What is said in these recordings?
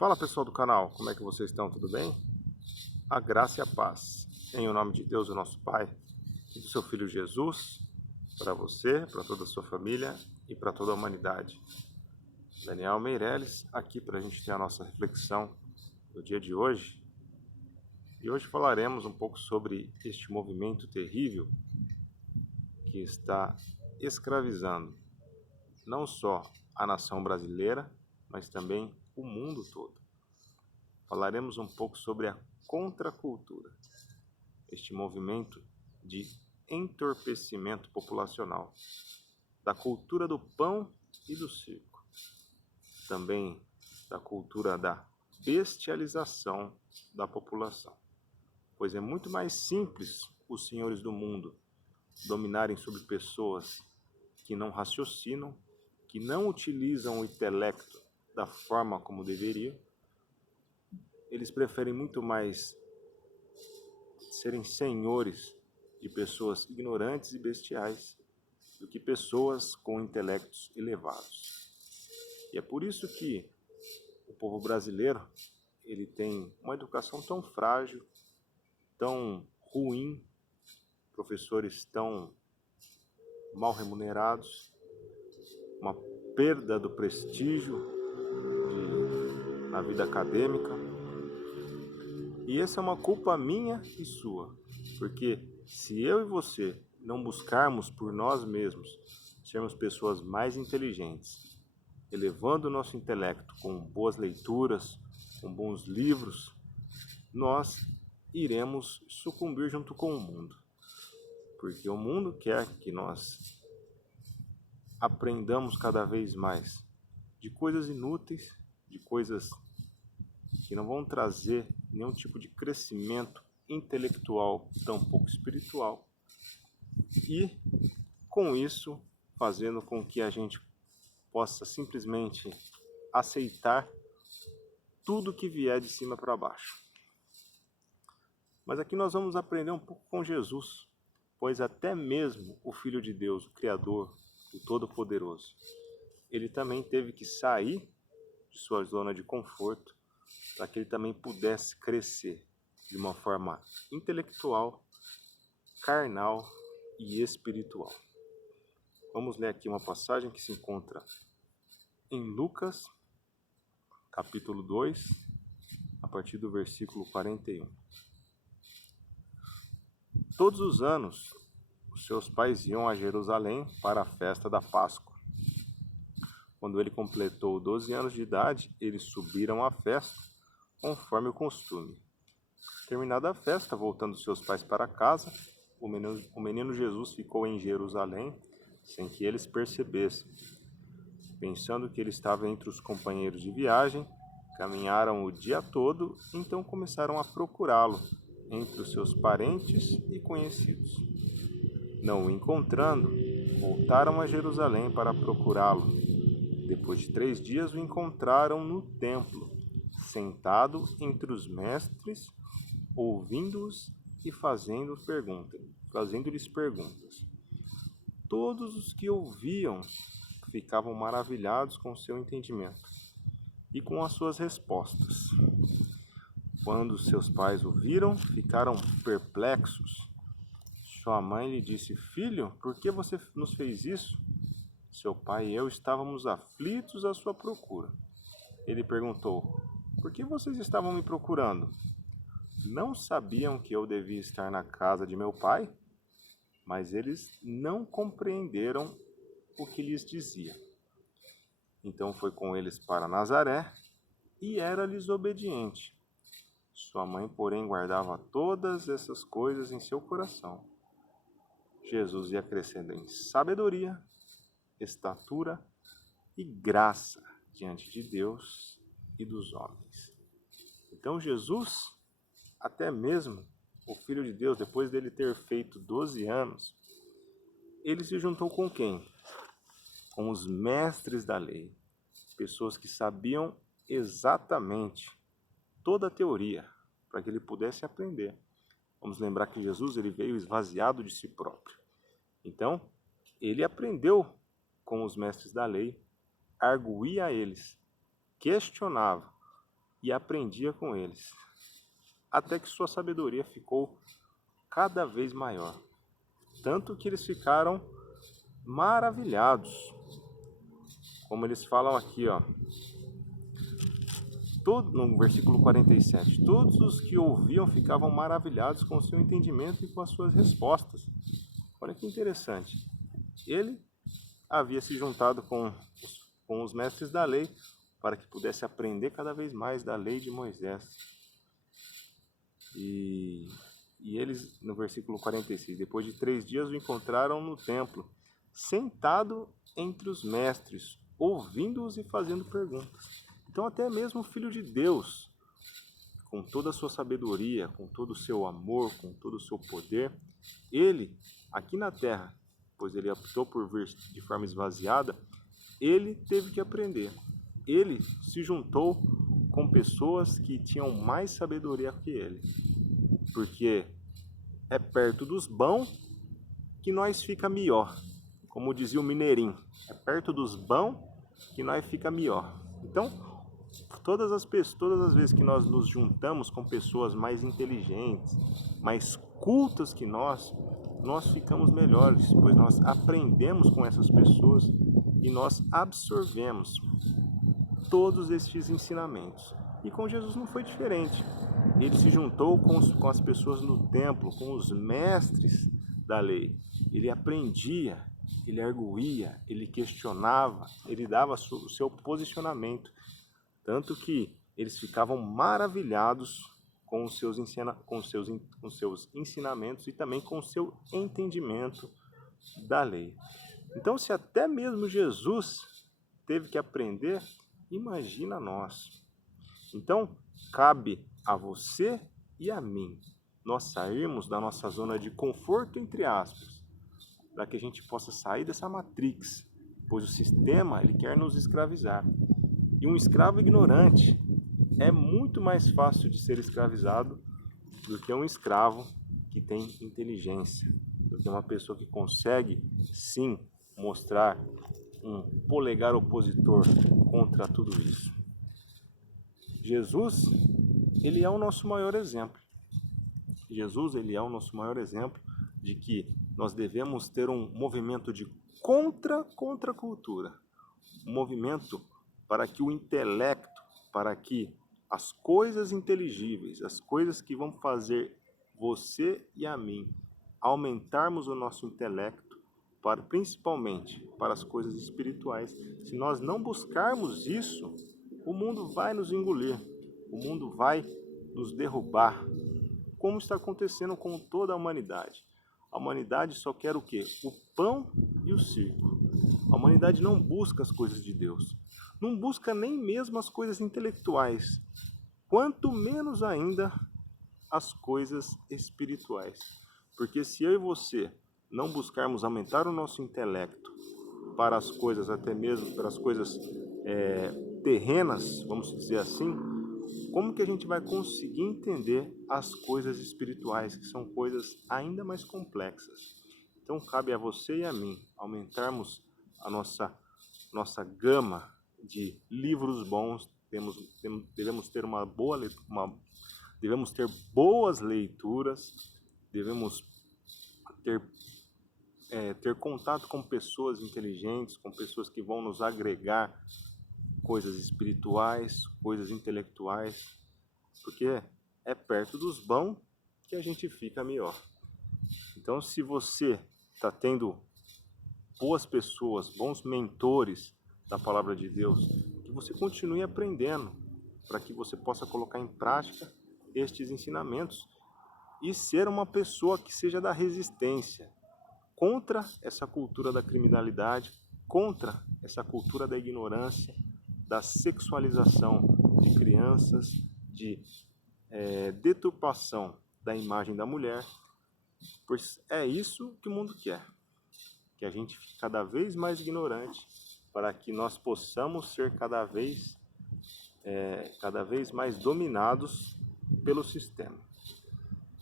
Fala pessoal do canal, como é que vocês estão? Tudo bem? A graça e a paz, em o nome de Deus, o nosso Pai, e do seu Filho Jesus, para você, para toda a sua família e para toda a humanidade. Daniel Meireles, aqui para a gente ter a nossa reflexão do dia de hoje. E hoje falaremos um pouco sobre este movimento terrível que está escravizando não só a nação brasileira, mas também o mundo todo. Falaremos um pouco sobre a contracultura, este movimento de entorpecimento populacional, da cultura do pão e do circo, também da cultura da bestialização da população, pois é muito mais simples os senhores do mundo dominarem sobre pessoas que não raciocinam, que não utilizam o intelecto da forma como deveriam. Eles preferem muito mais serem senhores de pessoas ignorantes e bestiais do que pessoas com intelectos elevados. E é por isso que o povo brasileiro ele tem uma educação tão frágil, tão ruim, professores tão mal remunerados, uma perda do prestígio na vida acadêmica. E essa é uma culpa minha e sua, porque se eu e você não buscarmos por nós mesmos sermos pessoas mais inteligentes, elevando o nosso intelecto com boas leituras, com bons livros, nós iremos sucumbir junto com o mundo. Porque o mundo quer que nós aprendamos cada vez mais de coisas inúteis, de coisas que não vão trazer nenhum tipo de crescimento intelectual, tampouco espiritual, e com isso fazendo com que a gente possa simplesmente aceitar tudo que vier de cima para baixo. Mas aqui nós vamos aprender um pouco com Jesus, pois até mesmo o Filho de Deus, o Criador, o Todo-Poderoso, ele também teve que sair de sua zona de conforto para que ele também pudesse crescer de uma forma intelectual, carnal e espiritual. Vamos ler aqui uma passagem que se encontra em Lucas, capítulo 2, a partir do versículo 41. Todos os anos, os seus pais iam a Jerusalém para a festa da Páscoa. Quando ele completou 12 anos de idade, eles subiram à festa, conforme o costume. Terminada a festa, voltando seus pais para casa, o menino Jesus ficou em Jerusalém, sem que eles percebessem. Pensando que ele estava entre os companheiros de viagem, caminharam o dia todo, então começaram a procurá-lo entre os seus parentes e conhecidos. Não o encontrando, voltaram a Jerusalém para procurá-lo. Depois de 3 dias o encontraram no templo, sentado entre os mestres, ouvindo-os e fazendo-lhes perguntas. Todos os que ouviam ficavam maravilhados com seu entendimento e com as suas respostas. Quando seus pais o viram, ficaram perplexos. Sua mãe lhe disse: "Filho, por que você nos fez isso?" Seu pai e eu estávamos aflitos à sua procura. Ele perguntou: "Por que vocês estavam me procurando? Não sabiam que eu devia estar na casa de meu pai?" Mas eles não compreenderam o que lhes dizia. Então foi com eles para Nazaré e era-lhes obediente. Sua mãe, porém, guardava todas essas coisas em seu coração. Jesus ia crescendo em sabedoria, estatura e graça diante de Deus e dos homens. Então Jesus, até mesmo o Filho de Deus, depois dele ter feito 12 anos, ele se juntou com quem? Com os mestres da lei, pessoas que sabiam exatamente toda a teoria, para que ele pudesse aprender. Vamos lembrar que Jesus ele veio esvaziado de si próprio. Então, ele aprendeu com os mestres da lei, arguía a eles, questionava, e aprendia com eles, até que sua sabedoria ficou cada vez maior, tanto que eles ficaram maravilhados, como eles falam aqui, ó, no versículo 47, todos os que ouviam ficavam maravilhados com o seu entendimento e com as suas respostas. Olha que interessante, ele havia se juntado com os mestres da lei para que pudesse aprender cada vez mais da lei de Moisés. E eles, no versículo 46, depois de 3 dias o encontraram no templo, sentado entre os mestres, ouvindo-os e fazendo perguntas. Então até mesmo o Filho de Deus, com toda a sua sabedoria, com todo o seu amor, com todo o seu poder, ele, aqui na terra, pois ele optou por vir de forma esvaziada, ele teve que aprender. Ele se juntou com pessoas que tinham mais sabedoria que ele. Porque é perto dos bons que nós fica melhor. Como dizia o mineirinho, é perto dos bons que nós fica melhor. Então, todas as vezes que nós nos juntamos com pessoas mais inteligentes, mais cultas que nós ficamos melhores, pois nós aprendemos com essas pessoas e nós absorvemos todos estes ensinamentos. E com Jesus não foi diferente. Ele se juntou com as pessoas no templo, com os mestres da lei. Ele aprendia, ele arguía, ele questionava, ele dava o seu posicionamento. Tanto que eles ficavam maravilhados com os seus ensinamentos e também com o seu entendimento da lei. Então, se até mesmo Jesus teve que aprender, imagina nós. Então, cabe a você e a mim nós sairmos da nossa zona de conforto, entre aspas, para que a gente possa sair dessa matrix, pois o sistema ele quer nos escravizar. E um escravo ignorante é muito mais fácil de ser escravizado do que um escravo que tem inteligência, do que uma pessoa que consegue, sim, mostrar um polegar opositor contra tudo isso. Jesus, ele é o nosso maior exemplo. Jesus, ele é o nosso maior exemplo de que nós devemos ter um movimento de contra-cultura. Um movimento para que o intelecto, para que as coisas inteligíveis, as coisas que vão fazer você e a mim aumentarmos o nosso intelecto, principalmente para as coisas espirituais. Se nós não buscarmos isso, o mundo vai nos engolir, o mundo vai nos derrubar, como está acontecendo com toda a humanidade. A humanidade só quer o quê? O pão e o circo. A humanidade não busca as coisas de Deus, não busca nem mesmo as coisas intelectuais, quanto menos ainda as coisas espirituais. Porque se eu e você não buscarmos aumentar o nosso intelecto para as coisas, até mesmo para as coisas terrenas, vamos dizer assim, como que a gente vai conseguir entender as coisas espirituais, que são coisas ainda mais complexas? Então cabe a você e a mim aumentarmos a nossa gama de livros bons. Devemos ter devemos ter boas leituras, devemos ter contato com pessoas inteligentes, com pessoas que vão nos agregar coisas espirituais, coisas intelectuais, porque é perto dos bons que a gente fica melhor. Então, se você está tendo boas pessoas, bons mentores da palavra de Deus, que você continue aprendendo, para que você possa colocar em prática estes ensinamentos e ser uma pessoa que seja da resistência contra essa cultura da criminalidade, contra essa cultura da ignorância, da sexualização de crianças, de deturpação da imagem da mulher, pois é isso que o mundo quer, que a gente fique cada vez mais ignorante, para que nós possamos ser cada vez mais dominados pelo sistema.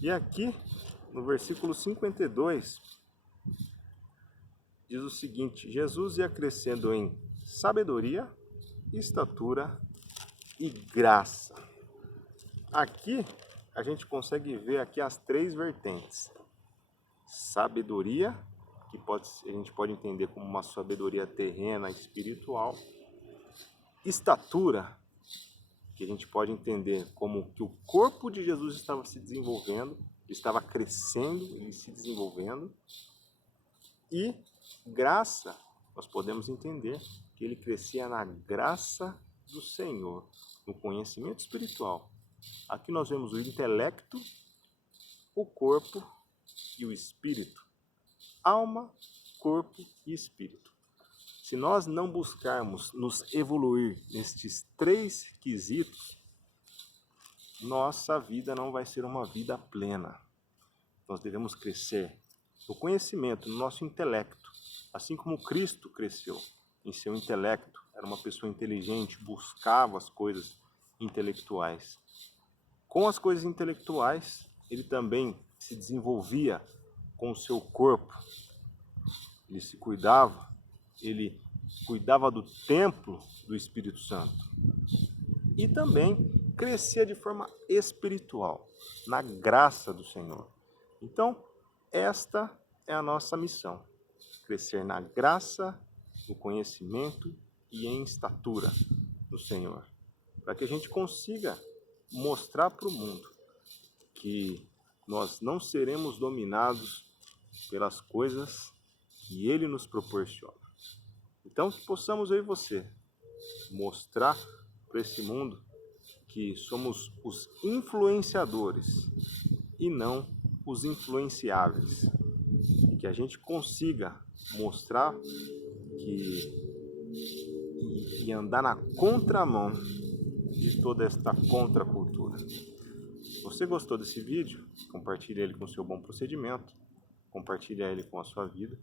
E aqui, no versículo 52, diz o seguinte: Jesus ia crescendo em sabedoria, estatura e graça. Aqui a gente consegue ver aqui as três vertentes. Sabedoria, que a gente pode entender como uma sabedoria terrena, espiritual. Estatura, que a gente pode entender como que o corpo de Jesus estava se desenvolvendo, estava crescendo e se desenvolvendo. E graça, nós podemos entender que ele crescia na graça do Senhor, no conhecimento espiritual. Aqui nós vemos o intelecto, o corpo e o espírito. Alma, corpo e espírito. Se nós não buscarmos nos evoluir nestes três quesitos, nossa vida não vai ser uma vida plena. Nós devemos crescer no conhecimento, no nosso intelecto, assim como Cristo cresceu em seu intelecto. Era uma pessoa inteligente, buscava as coisas intelectuais. Com as coisas intelectuais, ele também se desenvolvia com o seu corpo. Ele se cuidava, ele cuidava do templo do Espírito Santo. E também crescia de forma espiritual, na graça do Senhor. Então, esta é a nossa missão: crescer na graça, no conhecimento e em estatura do Senhor, para que a gente consiga mostrar para o mundo que nós não seremos dominados pelas coisas que Ele nos proporciona. Então, que possamos, eu e você, mostrar para esse mundo que somos os influenciadores e não os influenciáveis. Que a gente consiga mostrar e andar na contramão de toda esta contracultura. Se você gostou desse vídeo, compartilhe ele com o seu bom procedimento, compartilhe ele com a sua vida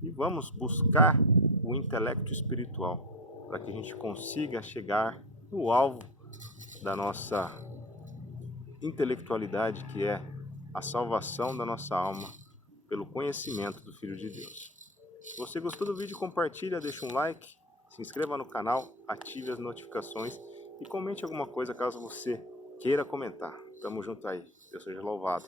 e vamos buscar o intelecto espiritual para que a gente consiga chegar no alvo da nossa intelectualidade, que é a salvação da nossa alma pelo conhecimento do Filho de Deus. Se você gostou do vídeo, compartilha, deixa um like, se inscreva no canal, ative as notificações e comente alguma coisa caso você queira comentar. Tamo junto aí. Deus seja louvado.